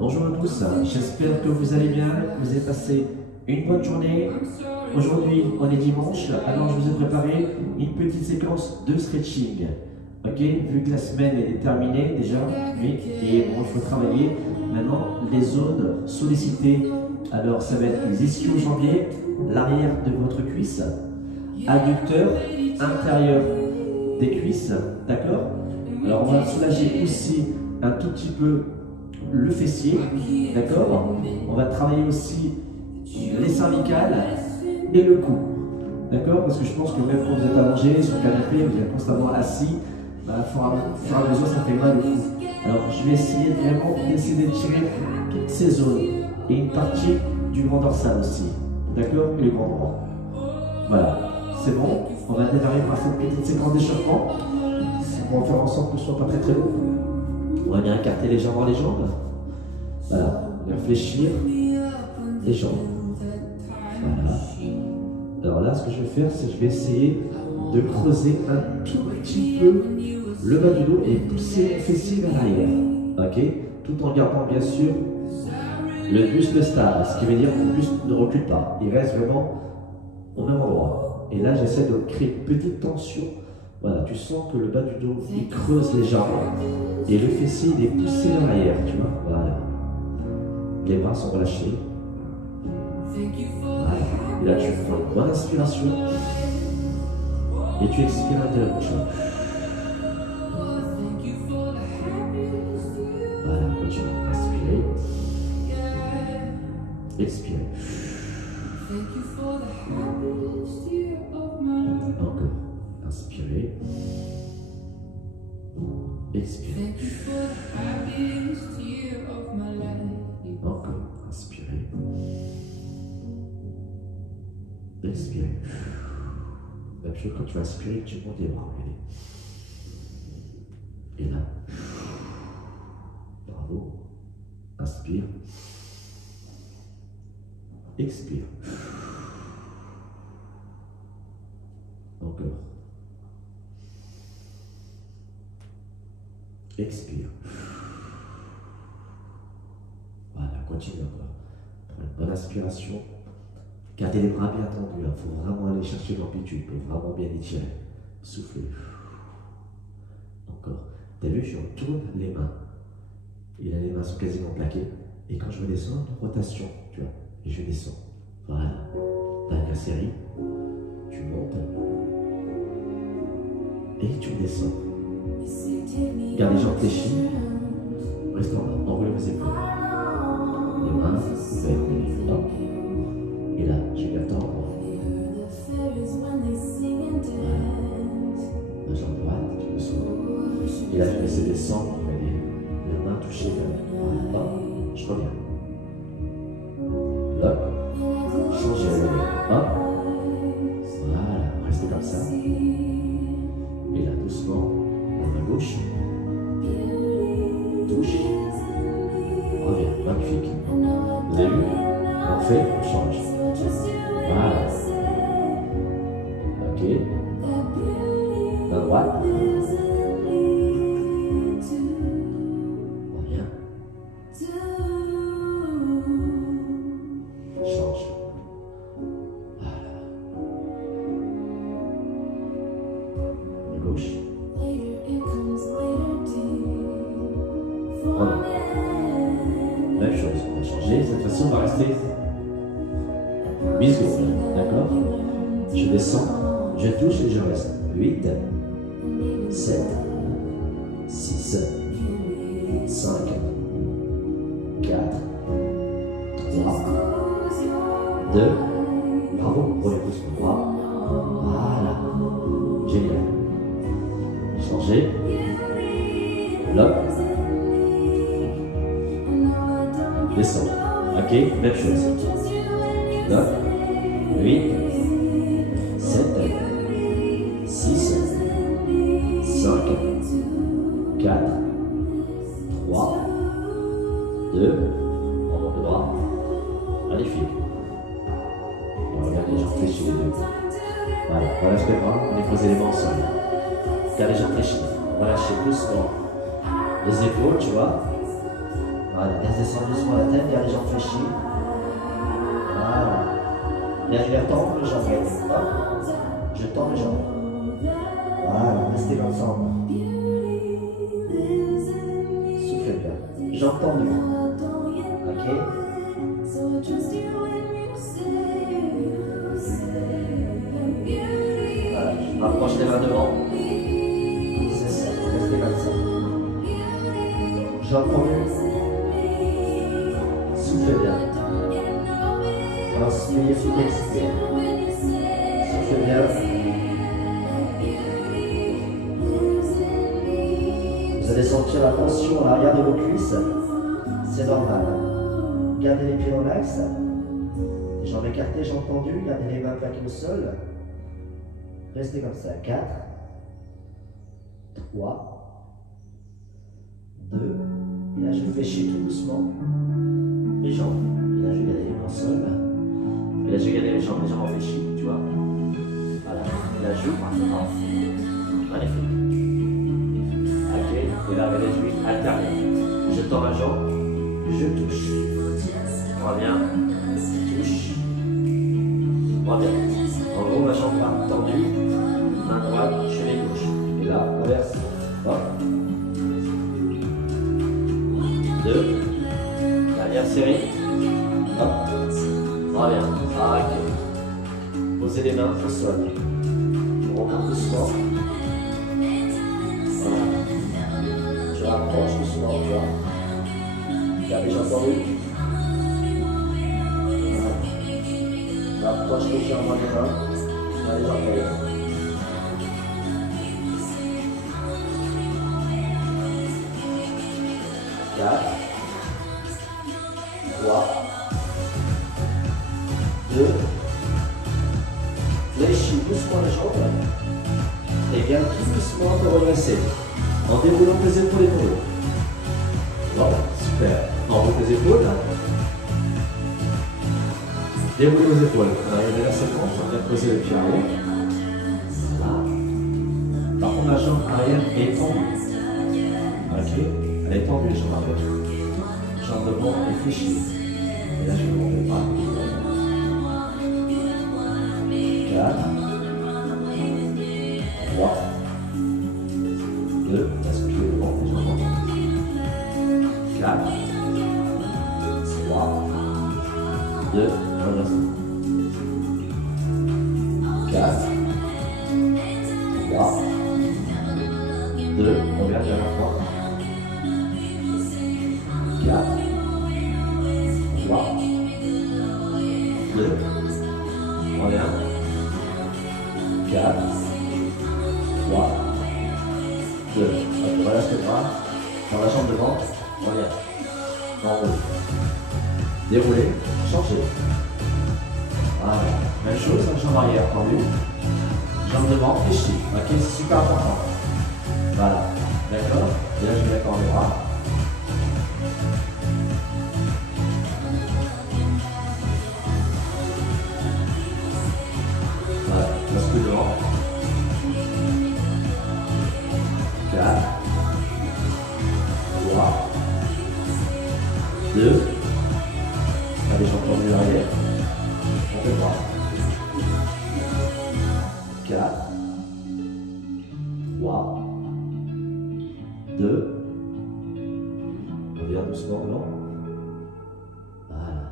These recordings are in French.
Bonjour à tous, j'espère que vous allez bien, que vous avez passé une bonne journée. Aujourd'hui, on est dimanche, alors je vous ai préparé une petite séquence de stretching. Ok, vu que la semaine est terminée déjà, oui, et bon, il faut travailler. Maintenant, les zones sollicitées, alors ça va être les ischio-jambiers, l'arrière de votre cuisse, adducteur, intérieur des cuisses, d'accord? Alors on va soulager aussi un tout petit peu le fessier, d'accord? On va travailler aussi les cervicales et le cou, d'accord? Parce que je pense que même quand vous êtes allongé sur le canapé, vous êtes constamment assis, au fur et à mesure ça fait mal au cou. Alors je vais essayer vraiment d'essayer de tirer toutes ces zones et une partie du grand dorsal aussi, d'accord? Et le grand droit. Voilà, c'est bon. On va démarrer par cette petite séquence d'échauffement. On va faire en sorte que ce ne soit pas très très long. On va bien écarter légèrement les jambes. Voilà, on va fléchir les jambes. Voilà. Alors là, ce que je vais faire, c'est que je vais essayer de creuser un tout petit peu le bas du dos et pousser le fessier vers l'arrière. Ok? Tout en gardant bien sûr le buste stable, ce qui veut dire que le buste ne recule pas. Il reste vraiment au même endroit. Et là, j'essaie de créer une petite tension. Voilà, tu sens que le bas du dos, il creuse légèrement. Et le fessier, il est poussé vers l'arrière, tu vois. Voilà. Les bras sont relâchés. Voilà. Et là, tu prends une bonne inspiration. Et tu expires à l'intérieur de la bouche. Voilà, continue. Inspirez. Expirez. Encore. Inspirez. Expirez. Encore. Inspirez. Expirez. Même chose quand tu vas inspirer, tu montes les bras. Regardez. Et là. Bravo. Inspire. Expire. Encore. Expire. Voilà, continue encore. Prends une bonne inspiration. Gardez les bras bien tendus. Il faut vraiment aller chercher l'amplitude pour vraiment bien étirer. Soufflez. Encore. T'as vu, je retourne les mains. Et là, les mains sont quasiment plaquées. Et quand je vais descendre, rotation, tu vois. Et je descends. Voilà. Dernière série. Tu montes. Et tu descends. Gardez les jambes fléchies. Restez en bas. Enroulez vos épaules. Les mains ouvertes. Hop. Et là, je vais attendre. Voilà. La jambe droite, tu descends. Et là, je vais laisser descendre. Les mains touchées. Voilà. Hop. Je reviens. Là. Changez le nez. Hop. Voilà. Restez comme ça. Et là, doucement. À gauche, touche, reviens, magnifique. Vous avez vu? Parfait, on change. Voilà. Ok. La droite. Reviens. Change. Voilà. À gauche. Voilà. Même chose, on va changer. Cette fois-ci, on va rester 8 secondes. D'accord? Je descends, je touche et je reste. 8, 7, 6, 5, 4, 3, 2, bravo, prenez doucement droit. Voilà. Génial. Changez. Là. Descends. Ok, même chose. Tu bloques. 8, 7, 6, 5, 4, 3, 2, on monte le bras. Magnifique. On regarde les jambes fléchies les deux. Voilà, relâche les bras, on les pose les mains ensemble. Regarde les jambes fléchies. On va lâcher doucement les épaules, tu vois. Voilà, laisse descendre doucement la tête, garde les jambes fléchies. Voilà. Bien, je vais tendre les jambes. Hop. Je tends les jambes. Voilà, restez comme ça. Soufflez bien. Jambes tendues. Ok. Voilà, je rapproche les mains devant. C'est ça, restez comme ça. Jambes tendues. Soufflez bien. Inspire, expire. Soufflez bien. Vous allez sentir la tension à l'arrière de vos cuisses. C'est normal. Gardez les pieds relax. Les jambes écartées, jambes tendues. Gardez les mains plaquées au sol. Restez comme ça. 4, 3, 2. Et là, je fléchis tout doucement les jambes. Et là, je vais garder les mains au sol. Et là, je vais garder les jambes fléchies, tu vois. Voilà. Et là, j'ouvre. Magnifique. Ok. Et là, regardez, je vais alterner. Je tends ma jambe. Je touche. Reviens. Touche. Reviens. En gros, ma jambe là, tendue. Main droite, cheville gauche. Et là, inverse. Hop. 2. Dernière série. Hop. Reviens. Ok. Posez les mains au sol. Je remonte doucement. Voilà. Je rapproche doucement, tu vois. Gardez les jambes tendues. Voilà. Je rapproche légèrement les mains. Dans les orteils. Quatre. 3, 2, fléchis doucement les jambes et viens tout doucement te redresser en déroulant tes épaules et ton dos. Voilà, super. Enroule tes épaules. Déroule vos épaules. Arrivez à la séquence, on vient poser le pied en haut. Voilà. Par contre, la jambe arrière est tendue. Ok, elle est tendue, les jambes arrière. Jambe devant et fléchie. Et là, je vais monter pas. 4, 3, 2, reste pied devant, les jambes devant. 4, 3, 2, redresse. 4, 3, 2, reviens vers la fois. 4, 3, 2, reviens. 4, 3, 2. Ok, relâche le bras. Dans la jambe devant, reviens. Enroule. Déroulez, changez. Voilà. Même chose, la jambe arrière tendue. Jambe devant, fléchie. Ok, c'est super important. Voilà. D'accord. Et là, je vais mettre en les bras. Voilà. Bascule devant. 4, 3, 2. Allez, jambes tendues arrière. On fait droit. 4, 3, 2. On revient doucement, non? Voilà.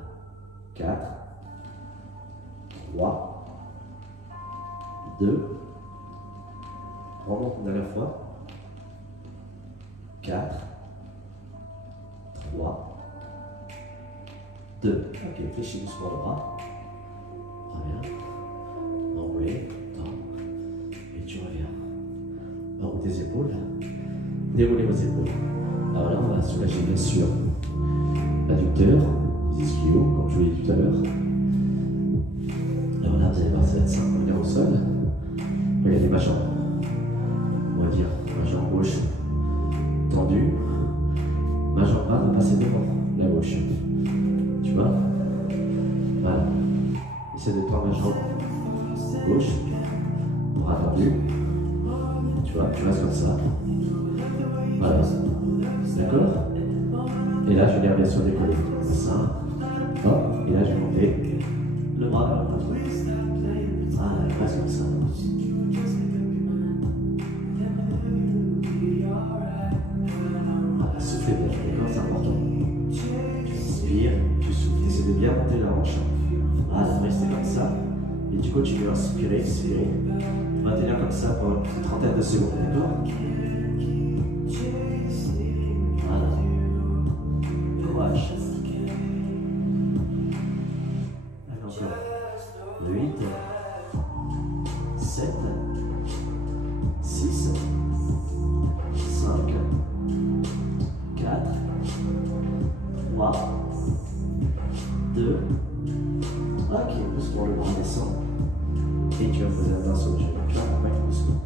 4, 3, 2. Remonte une dernière fois. 4, 3, 2. Ok, fléchis doucement le bras. Reviens. Enrouler. Et tu reviens. Enroule tes épaules. Déroulez vos épaules. Alors là, on va soulager bien sûr l'adducteur, les ischios, comme je vous l'ai dit tout à l'heure. Alors là, vous allez voir, ça va être simple. Regardez au sol. Regardez ma jambe. On va dire ma jambe gauche tendue. Ma jambe droite va passer devant la gauche. Tu vois? Voilà. Essaie de tendre la jambe gauche. Bras tendu. Tu vois, tu restes comme ça. Voilà. D'accord? Et là, je viens bien sûr décoller. Ça. Hop. Et là, je vais monter le bras vers le bras. Voilà, reste comme ça. Voilà, soufflez bien, d'accord, c'est important. Tu inspires, tu souffles, tu essaies de bien monter la hanche. Voilà, restez comme ça. Et tu continues à inspirer, expirer. On va tenir comme ça pour une trentaine de secondes, d'accord? Voilà. Courage. Allez, encore. 8, 7, 6, 5, 4, 3, 2, ok, doucement le bras descend. Et tu vas poser la main sur le genou. Tu vas accompagner doucement.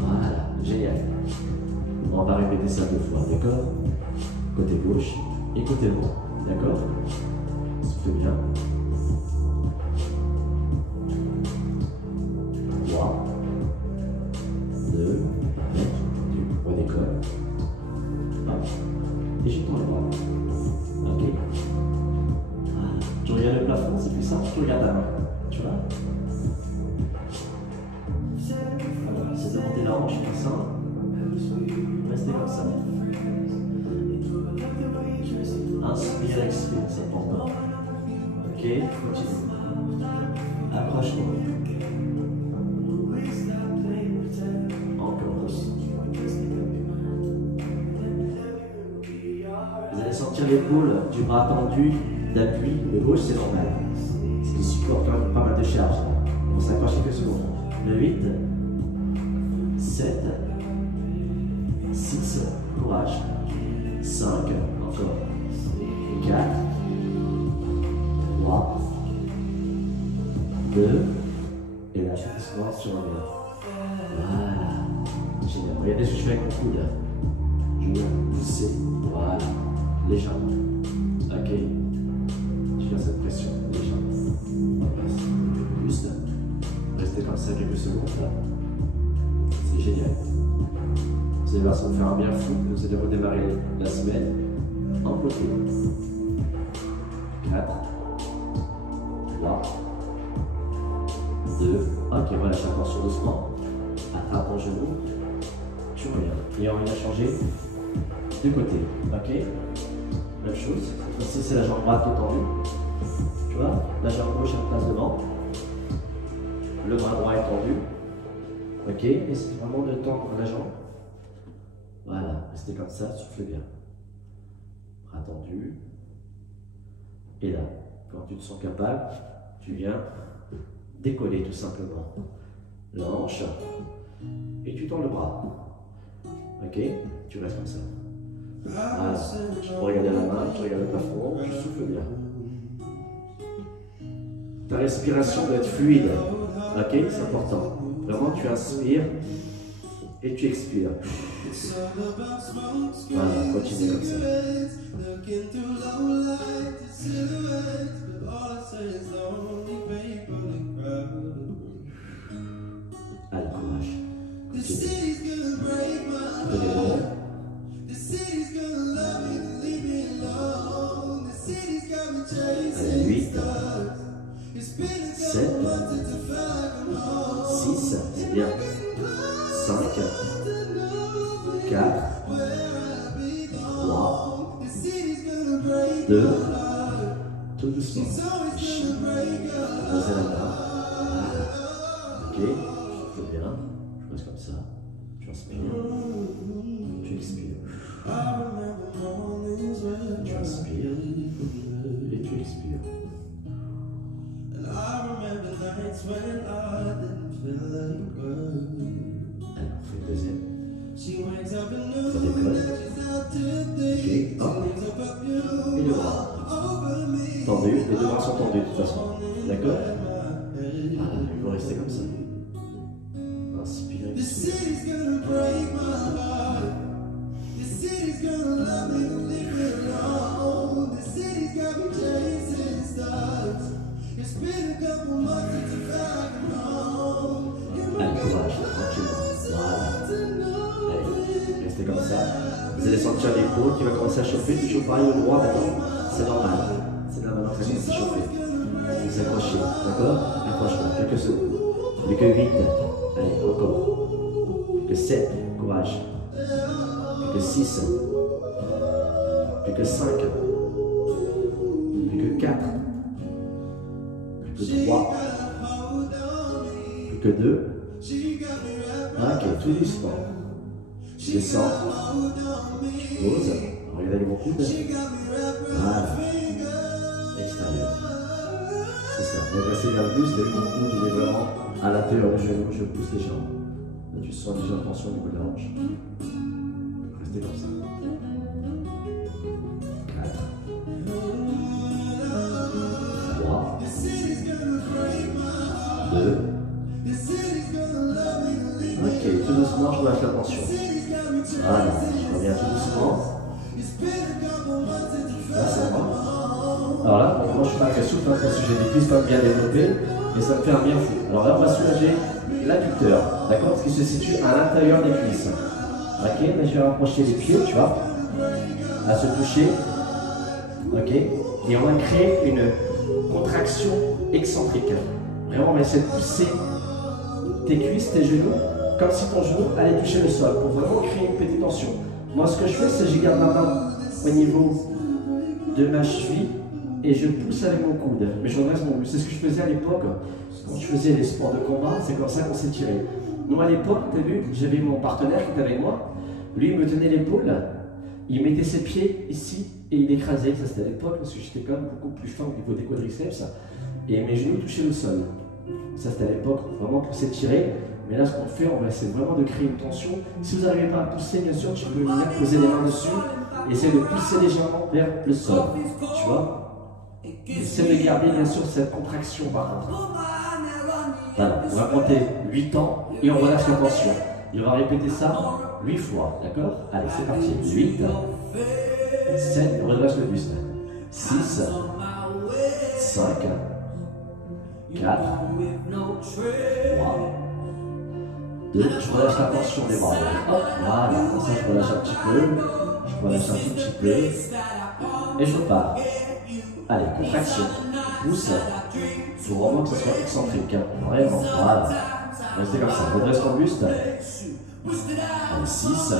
Voilà, génial. On va répéter ça 2 fois, d'accord? Côté gauche et côté droit, d'accord? Souffle bien. 3, 2, tu redécolles. Hop. Et je tourne le bras. Ok? Voilà. Tu regardes le plafond, c'est plus simple, tu regardes la main. Tu vois? Voilà, c'est de monter la hanche comme ça. Restez comme ça. Inspire, expire, c'est important. Ok, continue. Accroche-toi. Encore. Vous allez sentir l'épaule du bras tendu d'appui. Le gauche, c'est normal. C'est du support, quand même pas mal de charge. On s'accroche quelques secondes. Le 8, 7, 6, courage. 5, encore. 4, 3, 2, et là, je doucement sur le bien. Voilà. Génial. Regardez ce que je fais avec mon coude. Je viens pousser. Voilà. Légèrement. Ok. Je viens cette pression. Légèrement. On passe. Juste. Restez comme ça quelques secondes. Là. C'est génial. Vous allez voir, ça va me faire un bien fou. Vous allez redémarrer la semaine en côté. 4, 3, 2, ok, voilà, je attention doucement. Attrape ton genou, tu reviens. Et on vient changer de côté, ok? Même chose. Ici, c'est la jambe droite qui est tendue. Tu vois? La jambe gauche est en place devant. Le bras droit est tendu. Ok? Et c'est vraiment de tendre la jambe. Voilà, restez comme ça, soufflez bien. Bras tendu. Et là, quand tu te sens capable, tu viens décoller tout simplement la hanche et tu tends le bras. Ok? Tu restes comme ça. Voilà. Tu peux regarder la main, tu regardes le plafond, tu souffles bien. Ta respiration doit être fluide. Ok? C'est important. Vraiment, tu inspires et tu expires. Voilà, continue comme ça. Allez, courage. Continue. Tenez bon. Allez, 8, 7, 6, c'est bien. 5, 4, 3, 2, tout doucement. Posez la main. Ok, je fais bien. Je reste comme ça. Tu inspires. Tu expires. Tu inspires. Et tu expires. Alors, fais le deuxième. Redécolle. Ok, hop. Et le bras. Tendu. Les deux bras sont tendus de toute façon. D'accord? Voilà, il faut rester comme ça. Inspire, expire. Allez, courage, tranquillement. Voilà. Allez, restez comme ça. Vous allez sentir l'épaule l'autre qui va commencer à chauffer, toujours pareil au droit maintenant. C'est normal. C'est là maintenant que ça commence à chauffer. Vous s'accrochez, d'accord? Accroche-toi, quelques secondes. Plus que 8. Allez, encore. Plus que 7, courage. Plus que 6. Plus que 5. Plus que 4. Plus que 3. Plus que 2. Ok, tout doucement. Je descends. Je pose. Regardez mon coude. Voilà. Extérieur. C'est ça. Redressez vers le buste. Mon coude, il est vraiment à l'intérieur du genou. Je pousse les jambes. Là, tu sens déjà la tension au niveau de la hanche. Restez comme ça. 4. 3. 2. Ok, tout doucement, je relâche la tension. Voilà, je reviens tout doucement. Là, ça va. Alors là, pour le moment, je suis pas très souple parce que j'ai des cuisses pas bien développées, mais ça me fait un bien fou. Alors là, on va soulager l'adducteur, d'accord? Ce qui se situe à l'intérieur des cuisses. Ok, mais je vais rapprocher les pieds, tu vois, à se toucher. Ok, et on va créer une contraction excentrique. Vraiment, on va essayer de pousser tes cuisses, tes genoux, comme si ton genou allait toucher le sol, pour vraiment créer une petite tension. Moi, ce que je fais, c'est que je garde ma main au niveau de ma cheville et je pousse avec mon coude. Mais je redresse mon buste. C'est ce que je faisais à l'époque, quand je faisais les sports de combat, c'est comme ça qu'on s'est tiré. Moi, à l'époque, tu as vu, j'avais mon partenaire qui était avec moi. Lui, il me tenait l'épaule, il mettait ses pieds ici et il écrasait. Ça, c'était à l'époque, parce que j'étais quand même beaucoup plus fin au niveau des quadriceps. Et mes genoux touchaient le sol. Ça, c'était à l'époque, vraiment pour s'étirer. Mais là, ce qu'on fait, on va essayer vraiment de créer une tension. Si vous n'arrivez pas à pousser, bien sûr, tu peux venir poser les mains dessus. Essaye de pousser légèrement vers le sol. Tu vois? Essaye de garder, bien sûr, cette contraction par contre. Voilà, on va compter 8 ans et on relâche la tension. Et on va répéter ça 8 fois. D'accord? Allez, c'est parti. 8, 7, on redresse le buste. 6, 5, 4, 3, 2, je relâche la tension des bras. Hop, voilà, comme ça je relâche un petit peu, je relâche un tout petit peu, et je repars. Allez, contraction, pousse, il faut vraiment que ce soit excentrique, vraiment, voilà. Restez comme ça, redresse ton buste. Allez, 6, 5,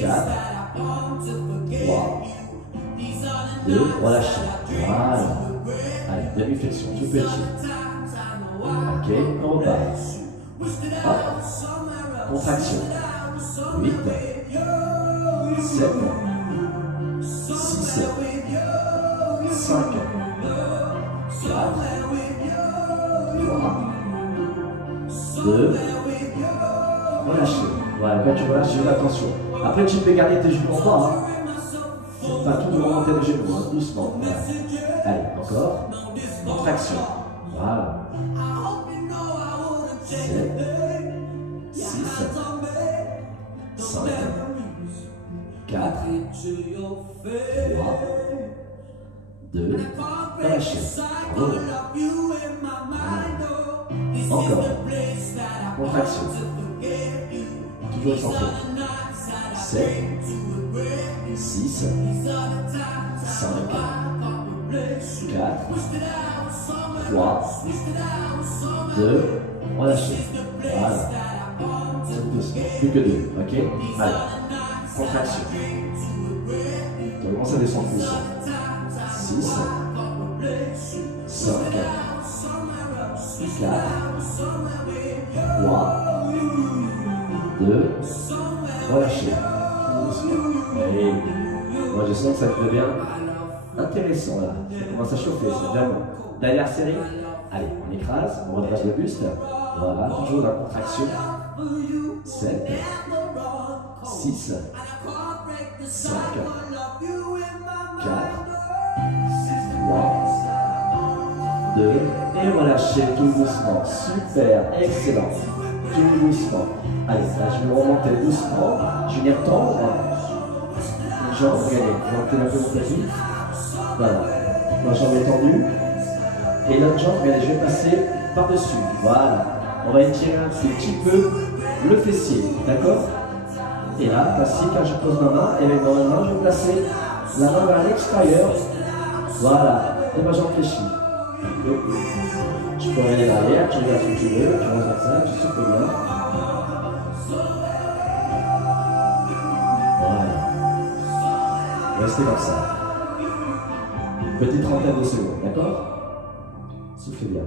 4, 3, 2, relâchez, voilà. Allez, demi-flexion, tout petit. Ok, on repart. Hop. Contraction. 8, 7, 6, 5, 4, 3, 2, relâchez. Voilà, quand tu relâches, j'ai l'attention. Après, tu peux garder tes genoux en bas. Hein. Pas tout de remonter les genoux, hein, doucement. Voilà. Allez, encore. Contraction. Voilà. 7, 6, 5, 4, 3, 2, relâchez. Encore. Contraction. Toujours excentré. 7, 6, 5, 4, 3, 2, relâchez. Voilà. Plus que 2, ok? Allez. Contraction. On commence à descendre plus. 6, 5, 4, 3, 2, relâchez. Et moi je sens que ça devient intéressant là. Ça commence à chauffer, c'est bien bon. Dernière série. Allez, on écrase, on redresse le buste. Voilà, toujours dans la contraction. 7, 6, 5, 4, 3, 2, et relâchez tout doucement. Super, excellent. Tout doucement. Allez, là, je vais remonter doucement. Je vais venir tendre. Une jambe, regardez, je vais monter un peu mon tapis. Voilà, ma jambe est tendue. Et l'autre jambe, regardez, je vais passer par-dessus. Voilà. On va étirer un petit peu le fessier, d'accord? Et là, classique, quand je pose ma main, et avec ma main, je vais placer la main vers l'extérieur. Voilà, et ma jambe fléchie. Tu peux regarder l'arrière, tu regardes ce que tu veux, tu restes comme ça, tu souffles bien. Voilà. Restez comme ça. Une petite trentaine de secondes, d'accord? Soufflez bien.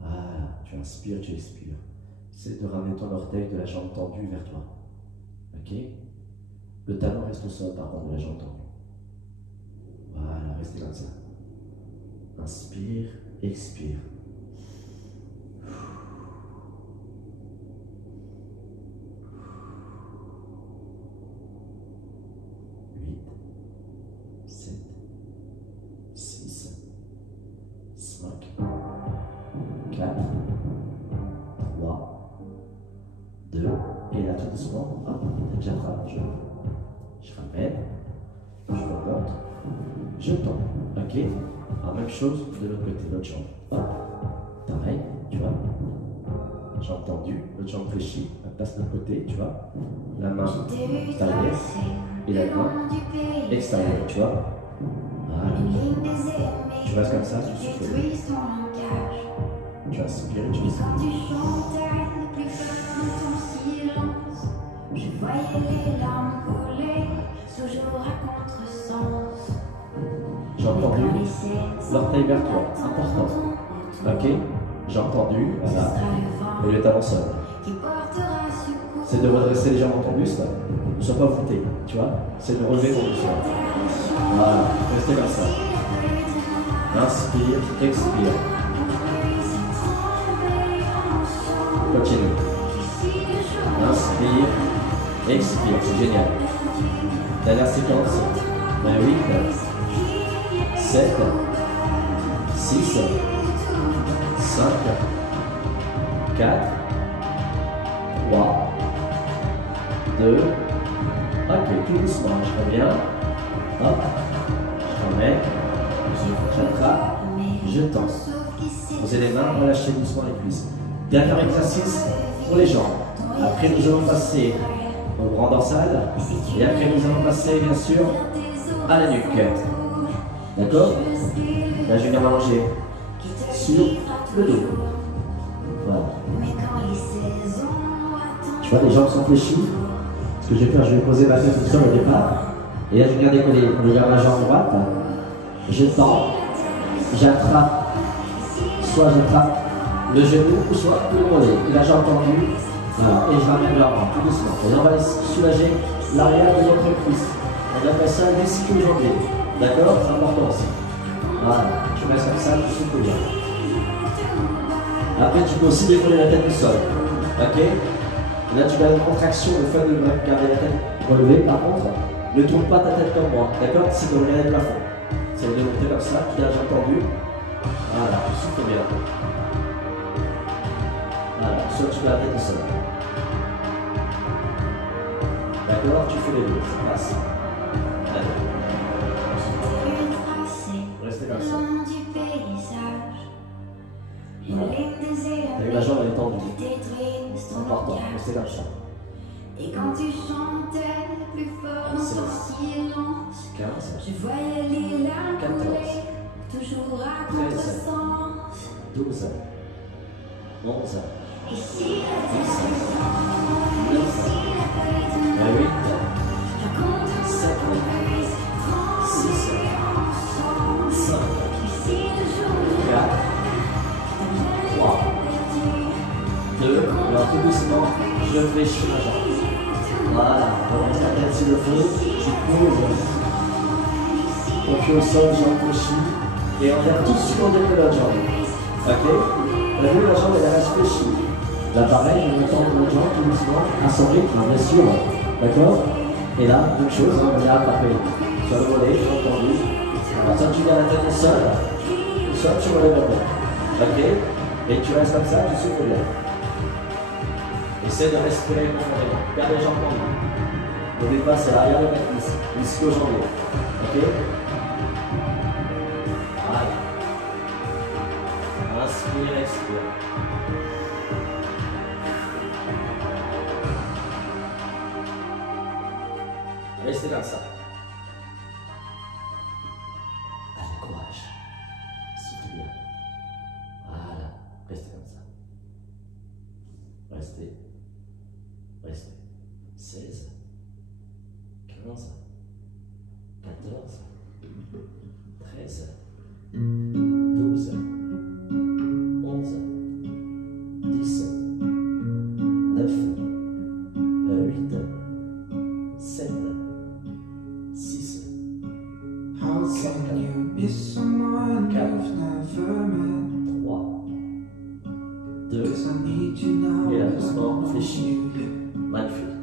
Voilà, tu inspires, tu expires. Essaie de ramener ton orteil de la jambe tendue vers toi. Ok? Le talon reste au sol par contre de la jambe tendue. Voilà, restez comme ça. Inspire, expire. 8, 7, 6, 5, 4, 3, 2, et là tout doucement, hop, j'attrape, je ramène, je remonte, je tombe, ok? Alors, même chose de l'autre côté, l'autre jambe, hop, pareil, tu vois, jambe tendue, l'autre jambe fléchie, on passe de l'autre côté, tu vois, la main intérieure et la main extérieure, tu vois, voilà, tu restes comme ça, tu souffles, tu inspires et tu expires. Je voyais les larmes couler, toujours à contresens. J'ai entendu l'orteil vers toi, important. Ok? J'ai entendu, voilà. Et le talon sol. C'est de redresser légèrement ton buste. Ne sois pas voûté, tu vois? C'est de relever ton buste. Voilà, restez comme ça. Inspire, expire. Continue. Inspire, expire, c'est génial. Dernière séquence. 8, 7, 6, 5, 4, 3, 2, ok, tout doucement, je reviens, hop, je remets, j'attrape, je tends. Posez les mains, relâchez doucement les cuisses. Dernier exercice pour les jambes. Après, nous allons passer au grand dorsal et après, nous allons passer, bien sûr, à la nuque. D'accord? Là, je vais venir m'allonger sur le dos. Voilà. Tu vois, les jambes sont fléchies. Ce que je vais faire, je vais poser ma tête au sol au départ. Et là, je viens décoller vers la jambe droite. Je tends, j'attrape, soit j'attrape le genou, ou soit le mollet. Et la jambe tendue. Voilà. Et je ramène la main tout doucement. Et là, on va soulager l'arrière de notre cuisse. On appelle ça l'ischio-jambier. D'accord? C'est important aussi. Voilà. Tu restes comme ça, tu souffles bien. Après, tu peux aussi décoller la tête du sol. Ok? Et là, tu vas une contraction, le fait de garder la tête relevée. Par contre, ne tourne pas ta tête comme moi. D'accord? C'est de regarder le plafond. C'est de monter comme ça, tu l'as déjà entendu. Voilà, tu souffles bien. Voilà, soit tu vas la tête au sol. D'accord? Tu fais les deux, ça passe. Allez. Restez comme ça. Avec la jambe elle est tendue. C'est important, restez comme ça. Et quand tu chantais plus fort dans ton silence, 15, je voyais les larmes couler, toujours à contresens. 12, 11, 10, 9, 8, 7, 6, 5, 4, 3, 2, alors tout doucement, je fléchis ma jambe. Voilà, on remonte la tête s'il le faut, tu poses ton pied au sol, jambe fléchie, et on vient tout sur le décollage de la jambe. Ok? La vue de la jambe, elle reste fléchie. Là, pareil, je me tends l'autre jambe tout doucement, à son rythme, bien sûr. D'accord? Et là, même chose, on vient attraper sur le volet, jambe tendue. Alors, soit tu gardes la tête au sol, soit tu relèves la tête. Ok? Et tu restes comme ça, tu souffles bien. Essaie de respirer profondément. Garde les jambes tendues. N'oublie pas, c'est l'arrière de ta cuisse, l'ischio-jambier. Ok? Allez. Inspire, expire. Restez comme ça. Allez, courage. Soufflez bien. Voilà. Restez comme ça. Restez. Restez. 16, 15, 14, 13, 12, 11, 10, 9, 8, 7, 6, 5, 4, 3, 2, et là doucement, fléchis. Magnifique.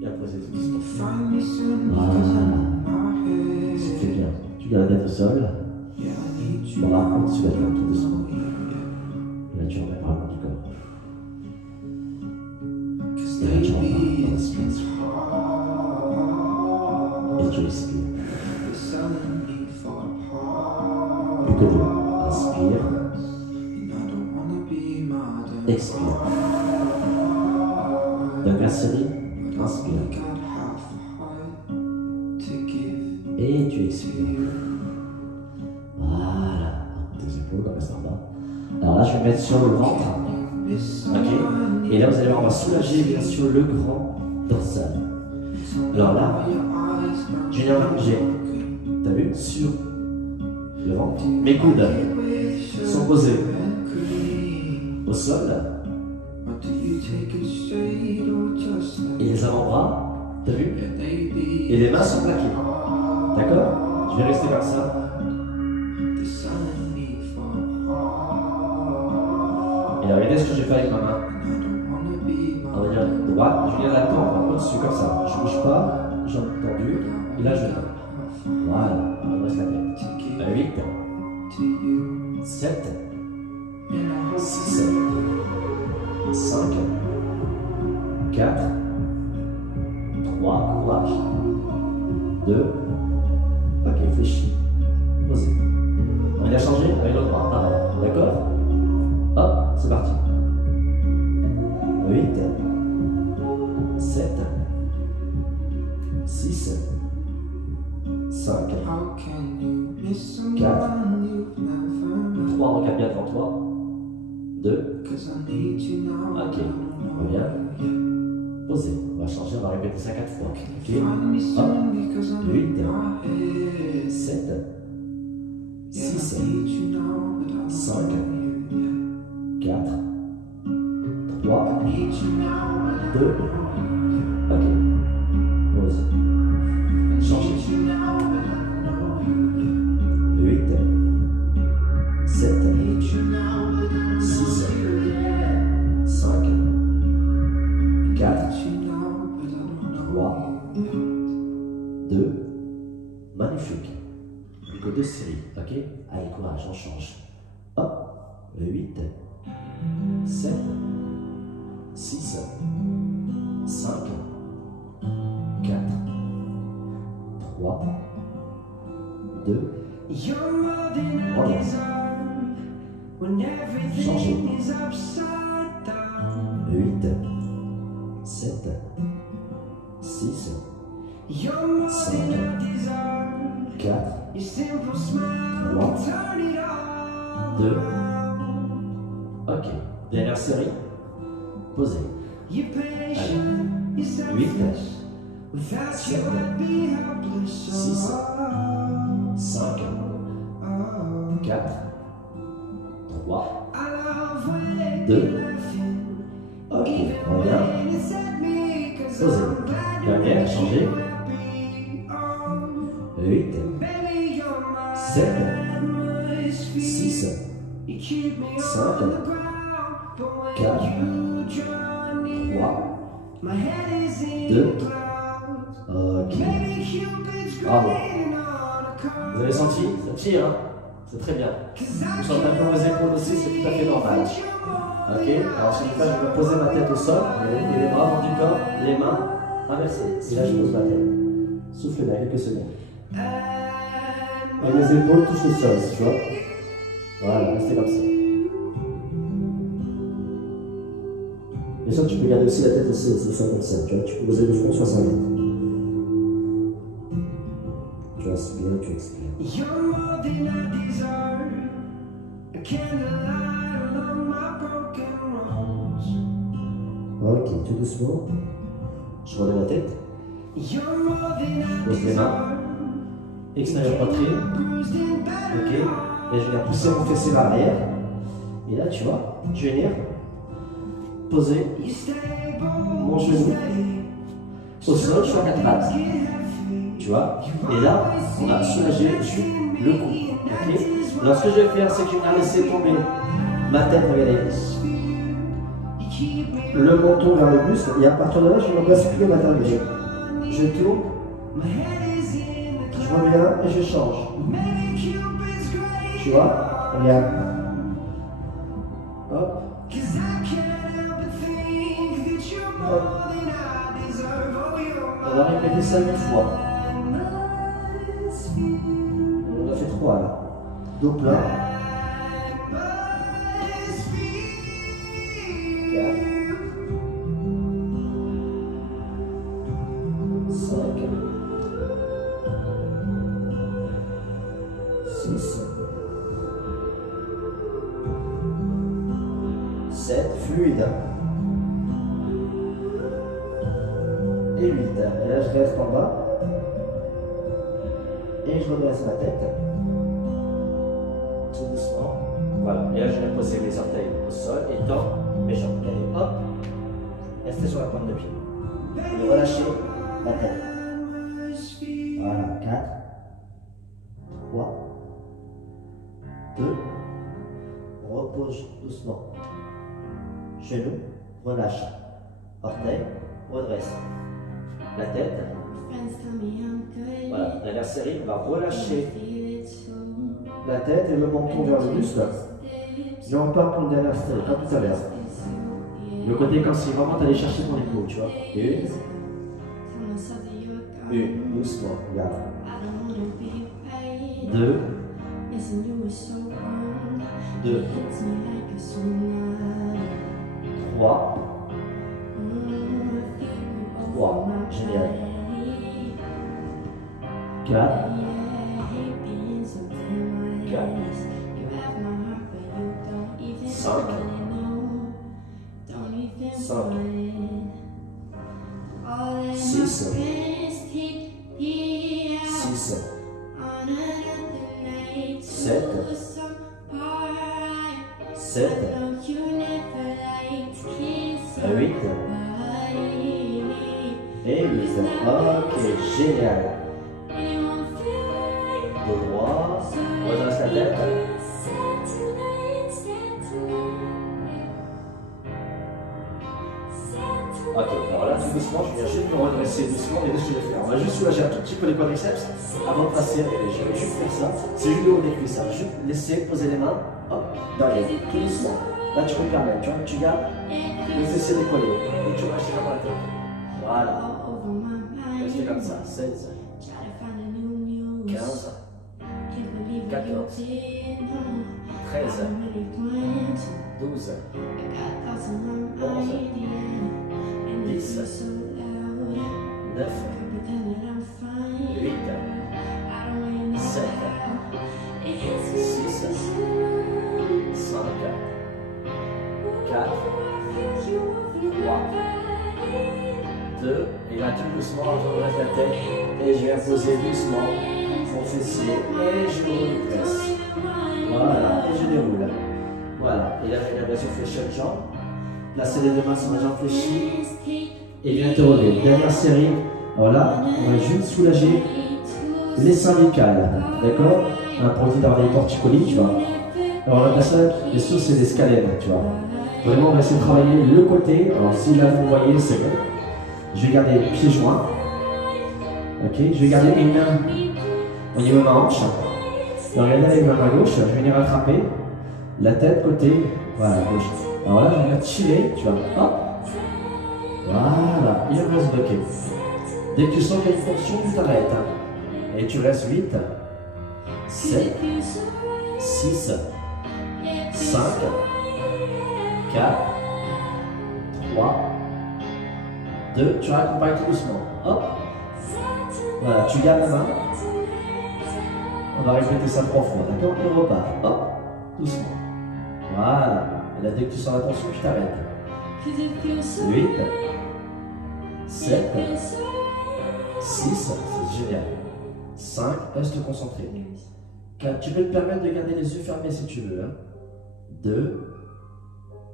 Bien posé tout doucement. Voilà. C'est bien. Tu gardes la tête au sol. Bras au-dessus de la tête, tout doucement. Et là, tu remets par le bas du corps. Et là, tu remets par l'inspiration. Et tu expires. Plus que deux. Inspire. Expire. Dernière série. Inspire. Et tu expires. Voilà. Tes épaules, reste en bas. Alors là, je vais mettre sur le ventre. Ok. Et là, vous allez voir, on va soulager bien sûr le grand dorsal. Alors là, généralement, j'ai, t'as vu, sur le ventre. Mes coudes sont posés au sol. Et les avant-bras, t'as vu? Et les mains sont plaquées. D'accord? Je vais rester comme ça. Et regardez ce que j'ai fait avec ma main. On va dire droite, je viens l'attendre au-dessus comme ça. Je ne bouge pas, jambes tendues. Et là, je vais. Voilà, on reste la tête. 8, 7, 6, 5, 4, 3, courage. 2, ok, fléchis. Posez. On va changer avec l'autre bras, pareil. D'accord? Hop, c'est parti. 8, 7, 6, 5, 4, 3, regarde bien devant toi. 2, ok, reviens. Posez, on va changer, on va répéter ça 4 fois. Ok, hop, 8, 7, 6, 5, 4, 3, 2, ok, pause, changez. 8, 7, 6, 5, 4, 3, 2, magnifique. Plus que 2 séries, ok? Allez, courage, on change. Hop, 8, 7, 6, 5, 4, 3, 2, voilà. Changez. 8, 7, 6, 5, 4, 3, 2, ok. Dernière série. Posez. Allez. 8, 7, 6, 5, 4, 3, 2, ok, on revient. Posez. Dernière, changez. 8, 7, 6, 5, 4, 3, 2, ok. Bravo. Vous avez senti? Ça tire, hein? C'est très bien. Vous sentez un peu vos épaules aussi, c'est tout à fait normal. Ok? Alors, ensuite, là, je vais poser ma tête au sol, et les bras dans du corps, les mains inversées. Et là, je pose ma tête. Soufflez bien, quelques secondes. Et les épaules touchent le sol, tu vois? Voilà, restez comme ça. Bien sûr, tu peux garder aussi la tête au sol comme ça, tu vois? Tu peux poser le front 60 mètres. Tu inspires, tu expires. Ok, tout doucement. Je relève la tête. Pose les mains. Extérieur poitrine. Ok. Et je viens pousser mon fessier vers l'arrière. Et là, tu vois, je vais venir poser mon genou au sol, je suis à 4 pattes. Tu vois. Et là, on a soulagé le cou. Ok. Alors, ce que je vais faire, c'est que je vais laisser tomber ma tête, regardez. Le menton vers le buste. Et à partir de là, je vais basculer ma tête. Je tourne. Je reviens et je change. Tu vois, regarde. Hop. Hop. On va répéter ça 8 fois. On a fait 3 là. Dos plat. 4. 5. 6. 7, fluide. Et 8. Et là, je reste en bas. Et je redresse ma tête. Tout doucement. Voilà. Et là, je vais poser mes orteils au sol et tends mes jambes. Allez, hop. Restez sur la pointe de pied. Et relâchez la tête. Voilà. 4, 3, 2. On repose doucement. Genou, relâche. Orteil, redresse. La tête. Voilà, dernière série, on va relâcher la tête et le menton vers le buste. Et on part pour une dernière série, pas tout à l'heure. Le côté quand c'est vraiment d'aller chercher ton épaule, tu vois. Une, doucement, regarde. 2, 2, 3, 3, génial. 4, 4, 5, 5, 6, 6, 7, 7, 8 et 8. Ok, génial. Dos droit, redresse la tête. Ok, alors là, tout doucement, je viens juste me redresser doucement. Et qu'est-ce que je vais faire? On va juste soulager un tout petit peu les quadriceps avant de passer. Je vais juste faire ça. C'est juste le haut des cuisses. Juste laisser poser les mains. Hop, derrière, tout doucement. Là, tu peux permettre, tu vois, tu gardes le fessier décollé. Et tu relâches vraiment la tête. Voilà. Restez comme ça. 16, 15, 14, 13, 12, 11, 10, 9, 8, 7, 6, 5, 4, 3, 2, et là tout doucement, je relève la tête et je viens poser doucement mon fessier et je redresse. Voilà, et je déroule. Voilà, et là je viens bien sûr fléchir une jambe. Placez les deux mains sur la jambe fléchie et viens te relever. Dernière série. Alors là, on va juste soulager les cervicales. D'accord? Pour éviter d'avoir des torticolis, tu vois. Alors la personne, les sous, c'est des scalènes, tu vois. Vraiment, on va essayer de travailler le côté. Alors si là, vous voyez, c'est bon. Je vais garder les pieds joints. Ok? Je vais garder une main au niveau de ma hanche. Et regardez avec ma main gauche, je vais venir attraper la tête côté, voilà, gauche. Alors là, je vais venir tirer, tu vois. Hop. Voilà, il reste bloqué. Dès que tu sens qu'il y a une fonction, tu t'arrêtes. Et tu restes 8, 7, 6, 5, 4, 3, 2, tu raccompagnes tout doucement. Hop. Voilà, tu gardes la main. On va répéter ça 3 fois, d'accord? On repart. Hop, doucement. Voilà. Et là, dès que tu sens la tension, tu t'arrêtes. 8, 7, 6, c'est génial. 5, reste concentré. 4, tu peux te permettre de garder les yeux fermés si tu veux. Hein. 2,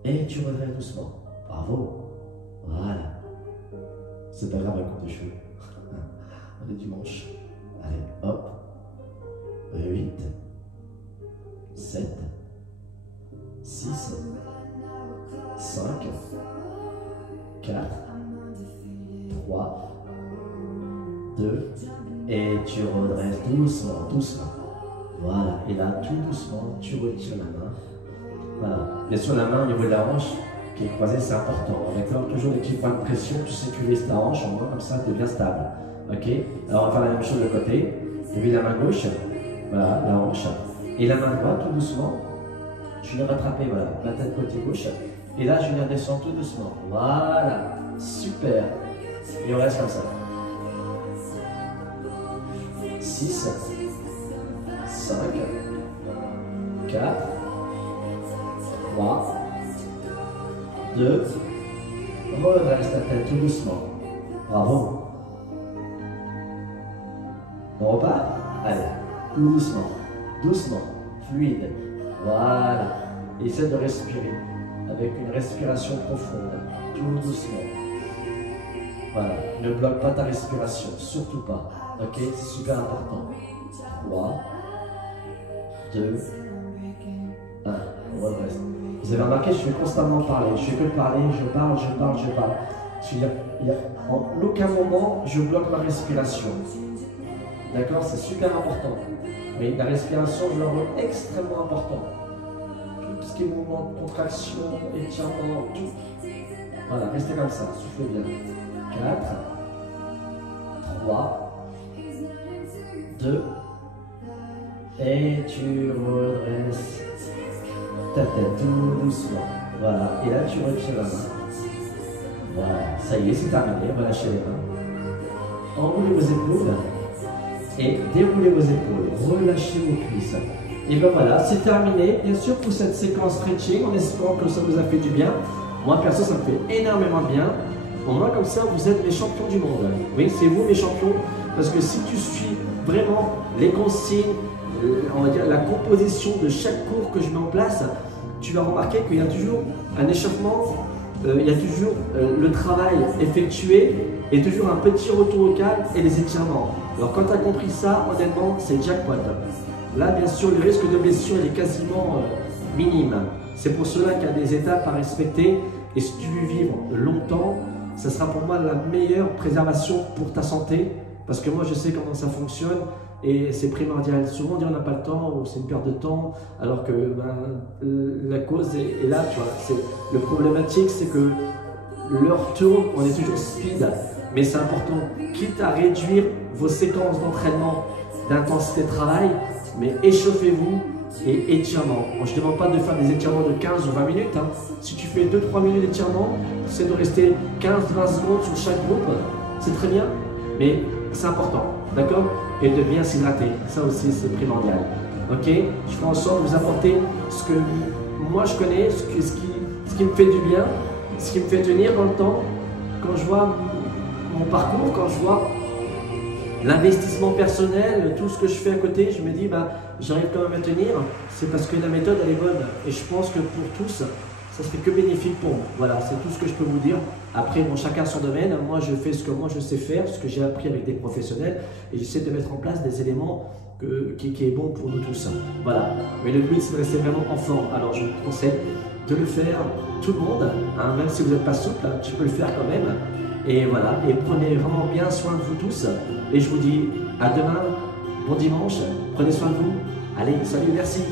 et tu redresses doucement. Bravo. Voilà. C'est pas grave, la coupe de cheveux. On est dimanche. Allez, hop. 8, 7, 6, 5, 4, 3, 2, et tu redresses doucement, doucement. Voilà, et là, tout doucement, tu retires la main. Voilà, bien sûr, la main au niveau de la hanche qui est croisée, c'est important. D'accord? Toujours des petits points de pression, tu sécurises ta hanche, en moins comme ça, tu es bien stable. Ok? Alors, on va faire la même chose de côté. Depuis la main gauche, voilà, la hanche. Et la main droite, tout doucement. Je viens rattraper, voilà, la tête côté gauche. Et là, je viens descendre tout doucement. Voilà, super. Et on reste comme ça. 6, 5, 4, 3, 2, redresse ta tête tout doucement. Bravo. On repart? Allez, tout doucement, doucement, fluide. Voilà. Essaie de respirer avec une respiration profonde, tout doucement. Voilà. Ne bloque pas ta respiration, surtout pas. Ok? C'est super important. 3, 2, 1. On redresse. Vous avez remarqué, je vais constamment parler. Je fais que parler, je parle, je parle, je parle. En aucun moment, je bloque ma respiration. D'accord? C'est super important. Mais la respiration joue un rôle extrêmement important. Tout ce qui est mouvement, contraction, étirement, tout. Voilà, restez comme ça, soufflez bien. 4, 3, 2, et tu redresses ta tête tout doucement. Voilà, et là tu retires la main. Voilà, ça y est, c'est terminé, relâchez les mains. Enroulez vos épaules et déroulez vos épaules, relâchez vos cuisses. Et ben voilà, c'est terminé, bien sûr, pour cette séquence stretching, en espérant que ça vous a fait du bien. Moi, perso, ça me fait énormément bien. Au moins, comme ça, vous êtes mes champions du monde. Oui, c'est vous mes champions, parce que si tu suis vraiment les consignes, on va dire la composition de chaque cours que je mets en place, tu vas remarquer qu'il y a toujours un échauffement, il y a toujours le travail effectué et toujours un petit retour au calme et les étirements. Alors quand tu as compris ça, honnêtement, c'est jackpot. Là, bien sûr, le risque de blessure est quasiment minime. C'est pour cela qu'il y a des étapes à respecter et si tu veux vivre longtemps, ça sera pour moi la meilleure préservation pour ta santé parce que moi, je sais comment ça fonctionne. Et c'est primordial. Souvent, on dit on n'a pas le temps ou c'est une perte de temps, alors que la cause est là, tu vois. Le problématique, c'est que l'heure tourne, on est toujours speed, mais c'est important, quitte à réduire vos séquences d'entraînement, d'intensité de travail, mais échauffez-vous et étirement. Bon, je ne demande pas de faire des étirements de 15 ou 20 minutes. Hein. Si tu fais 2-3 minutes d'étirement, c'est de rester 15-20 secondes sur chaque groupe. C'est très bien, mais c'est important. D'accord? Et de bien s'hydrater. Ça aussi, c'est primordial. Ok? Je fais en sorte de vous apporter ce que moi je connais, ce qui me fait du bien, ce qui me fait tenir dans le temps. Quand je vois mon parcours, quand je vois l'investissement personnel, tout ce que je fais à côté, je me dis, bah, j'arrive quand même à tenir. C'est parce que la méthode, elle est bonne. Et je pense que pour tous, ça serait que bénéfique pour moi. Voilà, c'est tout ce que je peux vous dire. Après, bon, chacun son domaine. Moi, je fais ce que moi je sais faire, ce que j'ai appris avec des professionnels. Et j'essaie de mettre en place des éléments qui est bon pour nous tous. Voilà. Mais le but, c'est de rester vraiment en forme. Alors, je vous conseille de le faire, tout le monde. Hein, même si vous n'êtes pas souple, tu peux le faire quand même. Et voilà. Et prenez vraiment bien soin de vous tous. Et je vous dis à demain. Bon dimanche. Prenez soin de vous. Allez, salut, merci.